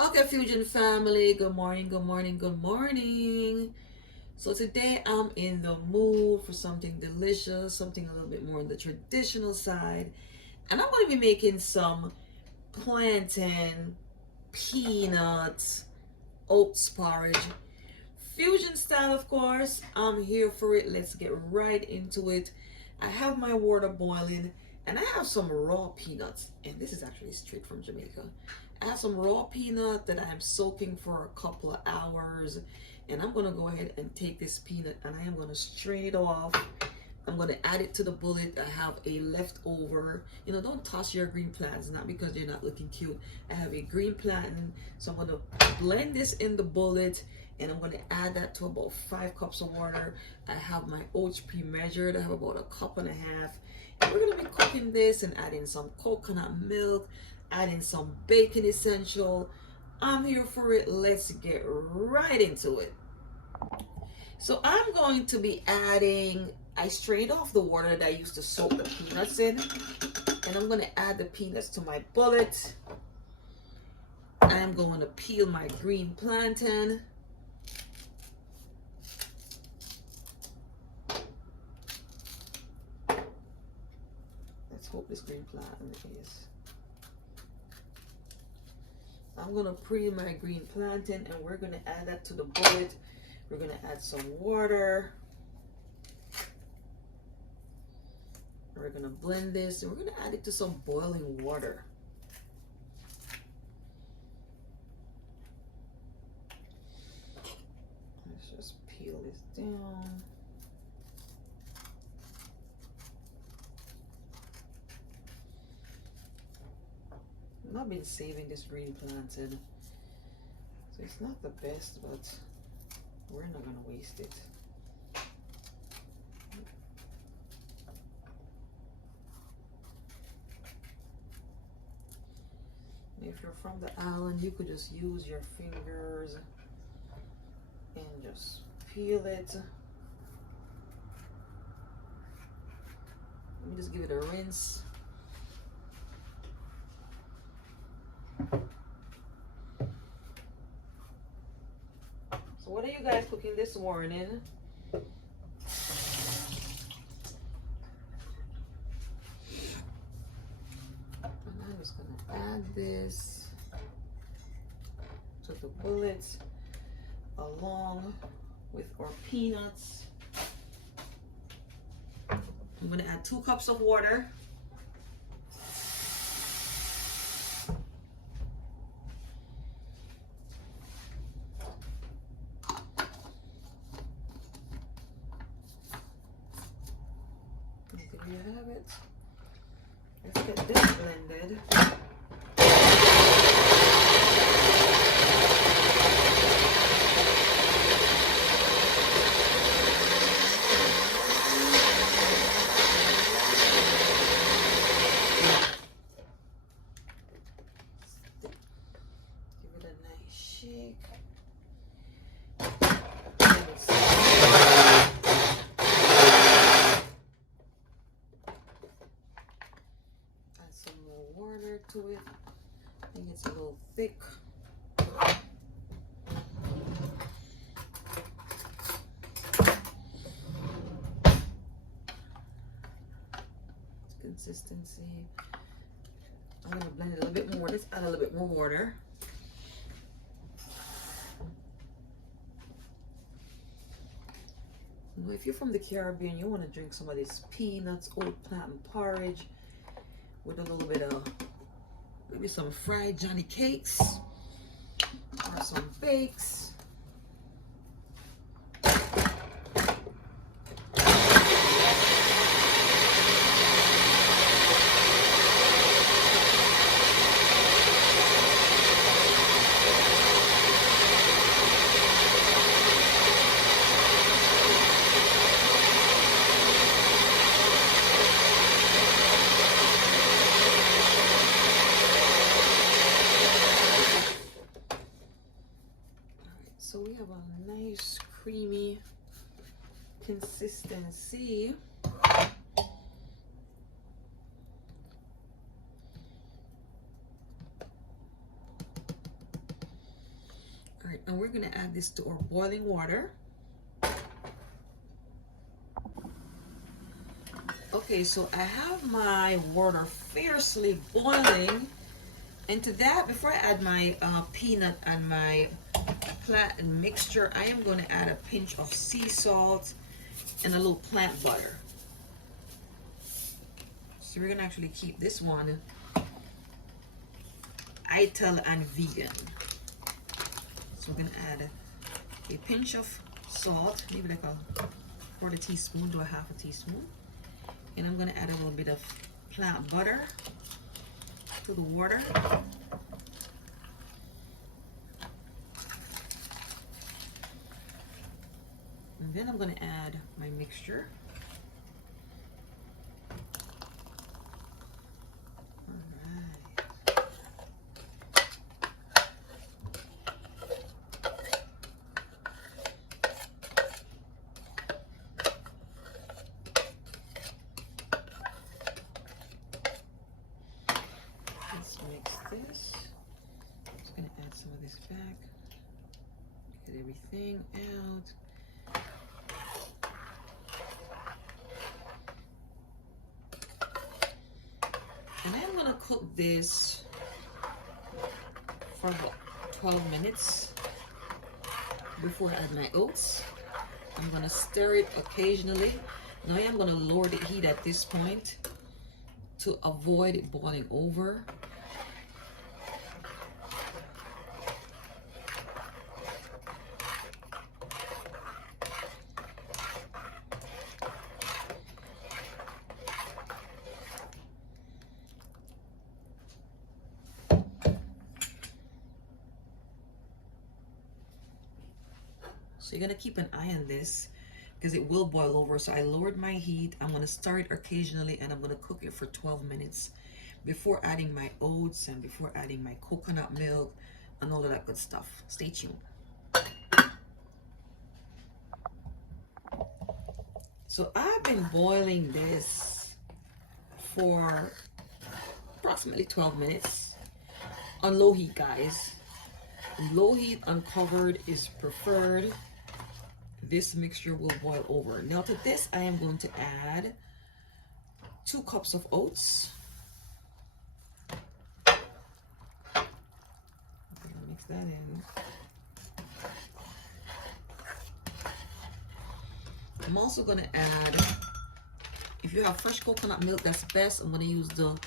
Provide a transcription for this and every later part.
Okay, Fusion family, good morning, good morning, good morning. So today I'm in the mood for something delicious, something a little bit more on the traditional side. And I'm going to be making some plantain peanut oats porridge. Fusion style, of course. I'm here for it. Let's get right into it. I have my water boiling and I have some raw peanuts. And this is actually straight from Jamaica. I have some raw peanut that I'm soaking for a couple of hours. And I'm going to go ahead and take this peanut and I am going to strain it off. I'm going to add it to the bullet. I have a leftover. Don't toss your green plantains, not because they're not looking cute. I have a green plantain. So I'm going to blend this in the bullet and I'm going to add that to about 5 cups of water. I have my oats pre-measured. I have about a cup and a half. And we're going to be cooking this and adding some coconut milk, adding some bacon essential. I'm here for it. Let's get right into it. So I'm going to be adding, I strained off the water that I used to soak the peanuts in. And I'm going to add the peanuts to my bullet. I'm going to peel my green plantain. Let's hope this green plantain is. I'm going to peel my green plantain and we're going to add that to the bullet. We're going to add some water. We're going to blend this and we're going to add it to some boiling water. Let's just peel this down. I've been saving this green plantain. So it's not the best, but we're not going to waste it. If you're from the island, you could just use your fingers and just peel it. Let me just give it a rinse. So what are you guys cooking this morning? And I'm just gonna add this to the bullet along with our peanuts. I'm gonna add 2 cups of water. There you have it. Let's get this blended. Give it a nice shake. To it. I think it's a little thick. Consistency. I'm going to blend it a little bit more. Let's add a little bit more water. If you're from the Caribbean, you want to drink some of this peanuts, oat plantain porridge with a little bit of maybe some fried Johnny cakes or some bakes. So we have a nice creamy consistency. gonna add this to our boiling water. Okay, so I have my water fiercely boiling. And to that, before I add my peanut and my plantain mixture, I am going to add a pinch of sea salt and a little plant butter. So we're going to actually keep this one ITAL and vegan. So we're going to add a pinch of salt, maybe like a quarter teaspoon to a half a teaspoon. And I'm going to add a little bit of plant butter to the water. And then I'm going to add my mixture. All right. Let's mix this. I'm just going to add some of this back. Get everything out. And I'm gonna cook this for about 12 minutes before I add my oats. I'm gonna stir it occasionally. Now I am gonna lower the heat at this point to avoid it boiling over. So you're gonna keep an eye on this because it will boil over. So I lowered my heat. I'm gonna stir it occasionally and I'm gonna cook it for 12 minutes before adding my oats and before adding my coconut milk and all of that good stuff. Stay tuned. So I've been boiling this for approximately 12 minutes on low heat, guys. Low heat uncovered is preferred. This mixture will boil over. Now to this, I am going to add 2 cups of oats. Mix that in. I'm also going to add, if you have fresh coconut milk, that's best. I'm going to use the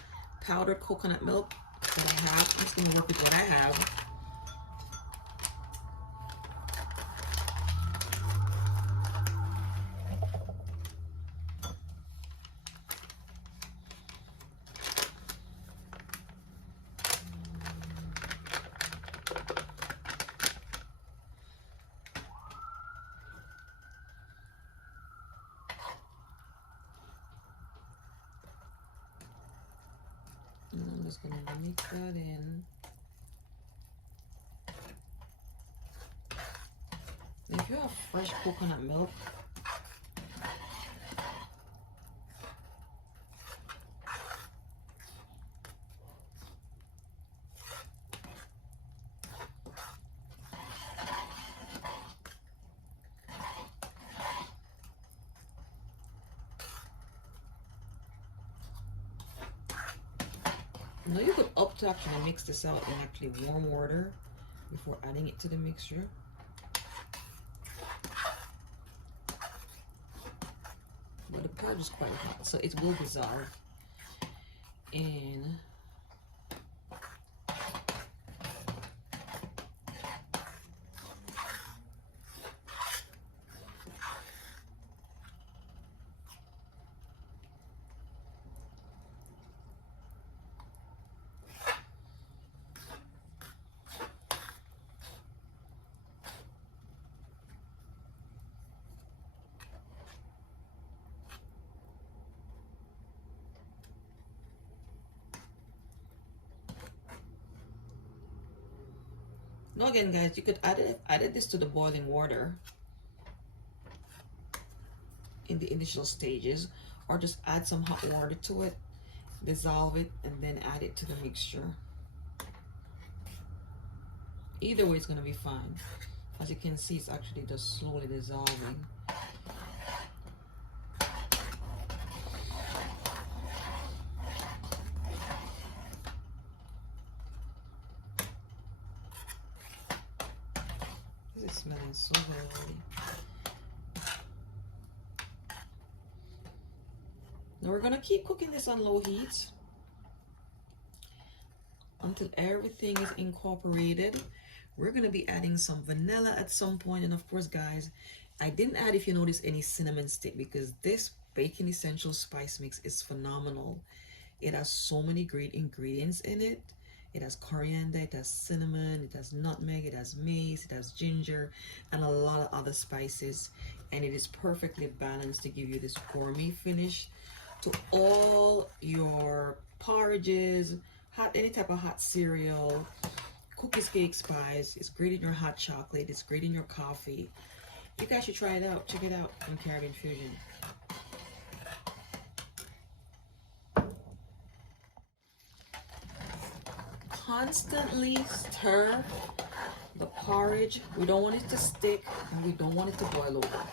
powdered coconut milk that I have. I'm just going to work with what I have. And I'm just going to mix that in. If you have fresh coconut milk, now you could opt to actually mix this out in actually warm water before adding it to the mixture. But the porridge is quite hot, so it will dissolve in now again, guys, you could add this to the boiling water in the initial stages, or just add some hot water to it, dissolve it, and then add it to the mixture. Either way, it's going to be fine. As you can see, it's actually just slowly dissolving. This is smelling so good already. Now we're gonna keep cooking this on low heat until everything is incorporated. We're gonna be adding some vanilla at some point, and of course, guys, I didn't add, if you notice, any cinnamon stick because this baking essential spice mix is phenomenal. It has so many great ingredients in it. It has coriander, it has cinnamon, it has nutmeg, it has mace, it has ginger, and a lot of other spices, and it is perfectly balanced to give you this gourmet finish to all your porridges, any type of hot cereal, cookies, cakes, pies. It's great in your hot chocolate. It's great in your coffee. You guys should try it out. Check it out from Caribbean Fusion. Constantly stir the porridge. We don't want it to stick and we don't want it to boil over.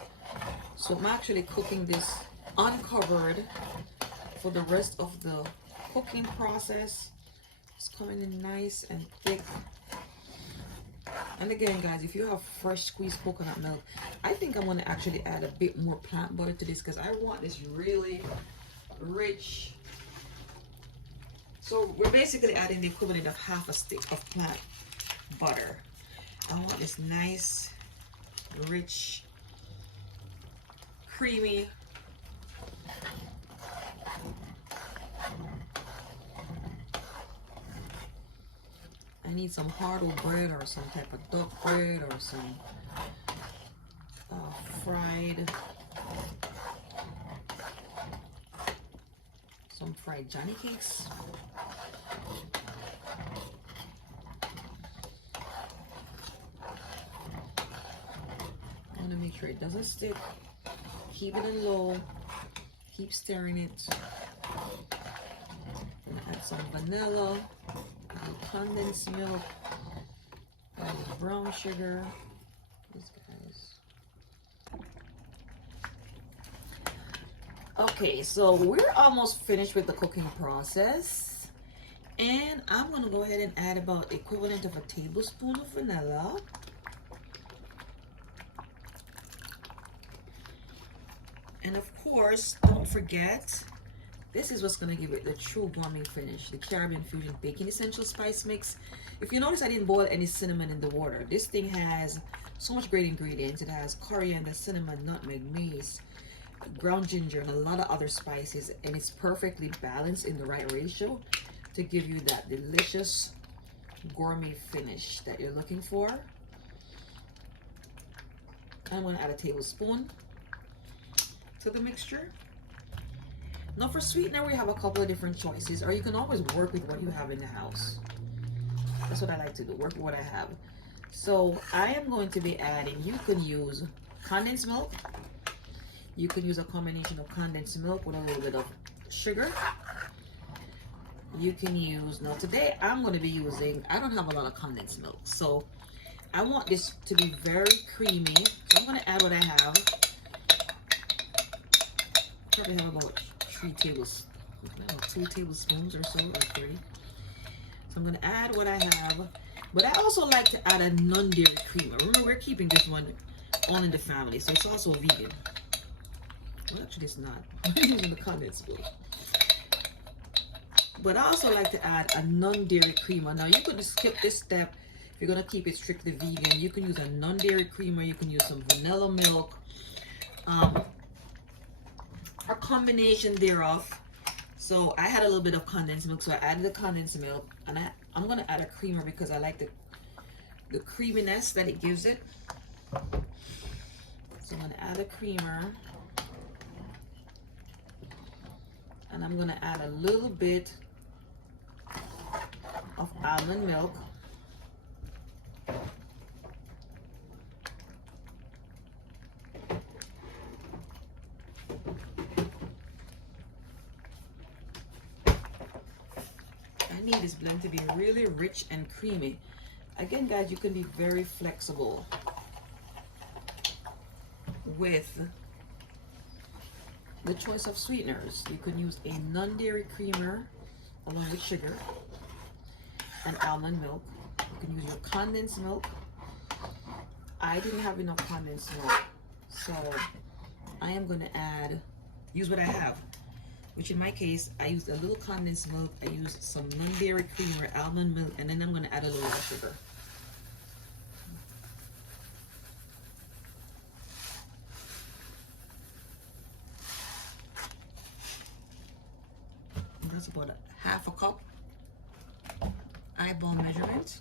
So I'm actually cooking this uncovered for the rest of the cooking process. It's coming in nice and thick. And again, guys, if you have fresh squeezed coconut milk, I think I'm going to actually add a bit more plant butter to this because I want this really rich. So we're basically adding the equivalent of half a stick of plant butter. I want this nice, rich, creamy, I need some hard bread or some type of duck bread or some fried Johnny cakes. I want to make sure it doesn't stick. Keep it in low. Keep stirring it. I'm gonna add some vanilla, condensed milk, brown sugar. These guys. Okay, so we're almost finished with the cooking process, and I'm gonna go ahead and add about the equivalent of a tablespoon of vanilla. And of course, don't forget, this is what's going to give it the true gourmet finish, the Caribbean Fusion Baking Essential Spice Mix. If you notice, I didn't boil any cinnamon in the water. This thing has so much great ingredients. It has coriander, cinnamon, nutmeg, mace, ground ginger, and a lot of other spices. And it's perfectly balanced in the right ratio to give you that delicious gourmet finish that you're looking for. I'm going to add a tablespoon to the mixture. Now for sweetener, we have a couple of different choices, or you can always work with what you have in the house. That's what I like to do, work with what I have. So I am going to be adding, you can use condensed milk. You can use a combination of condensed milk with a little bit of sugar. You can use, now today I'm going to be using, I don't have a lot of condensed milk, so I want this to be very creamy. So I'm going to add what I have. Probably have about 2 tablespoons or so, or 3. So I'm going to add what I have, but I also like to add a non-dairy creamer. Remember, we're keeping this one all in the family, so it's also vegan. Well, actually it's not. I'm using the condensed milk. But I also like to add a non-dairy creamer. Now you could skip this step if you're going to keep it strictly vegan. You can use a non-dairy creamer, you can use some vanilla milk, a combination thereof. So I had a little bit of condensed milk, so I added the condensed milk, and I'm going to add a creamer because I like the creaminess that it gives it. So I'm going to add a creamer, and I'm going to add a little bit of almond milk. I need this blend to be really rich and creamy. Again, guys, you can be very flexible. with the choice of sweeteners. You can use a non-dairy creamer along with sugar and almond milk. You can use your condensed milk. I didn't have enough condensed milk, so I am going to use what I have, which in my case, I used a little condensed milk, I used some non-dairy creamer, almond milk, and then I'm going to add a little sugar. And that's about a half a cup eyeball measurement.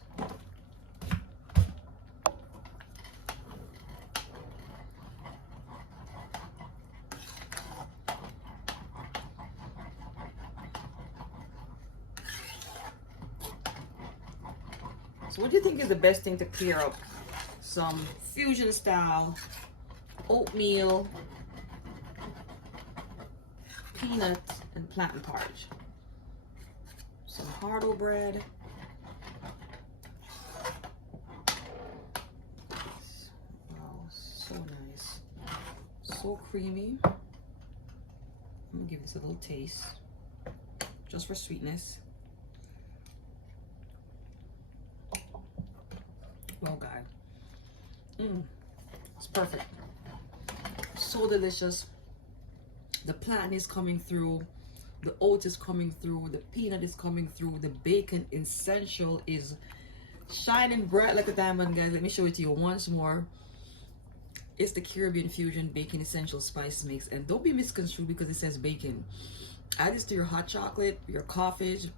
So what do you think is the best thing to pair up? Some fusion style oatmeal, peanut, and plantain porridge. Some hardo bread. Wow, so nice. So creamy. I'm gonna give this a little taste, just for sweetness. Oh God, it's perfect. So delicious. The plantain is coming through, the oat is coming through, the peanut is coming through, the bacon essential is shining bright like a diamond, guys. Let me show it to you once more. It's the Caribbean Fusion Bacon Essential Spice Mix, and don't be misconstrued because it says bacon. Add this to your hot chocolate, your coffee,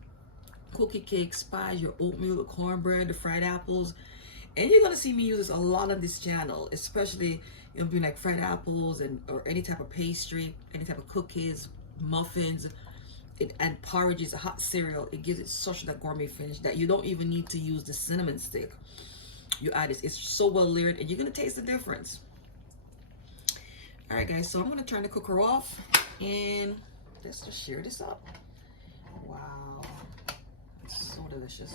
cookie cakes, pies, your oatmeal, the cornbread, the fried apples. And you're gonna see me use this a lot on this channel, especially doing like fried apples or any type of pastry, any type of cookies, muffins, and porridge is a hot cereal. It gives it such that gourmet finish that you don't even need to use the cinnamon stick. You add this, it's so well layered, and you're gonna taste the difference. All right, guys, so I'm gonna turn the cooker off and let's just share this up. Wow, it's so delicious.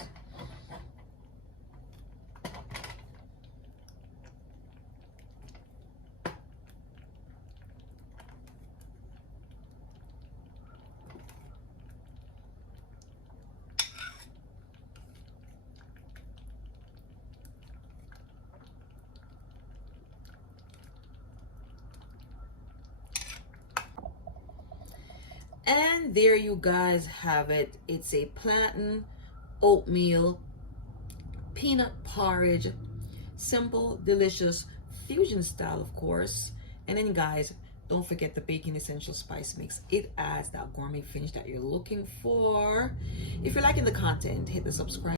And there you guys have it. It's a plantain oatmeal peanut porridge, simple, delicious, fusion style, of course. And then guys, don't forget the bacon essential spice mix. It adds that gourmet finish that you're looking for. If you're liking the content, hit the subscribe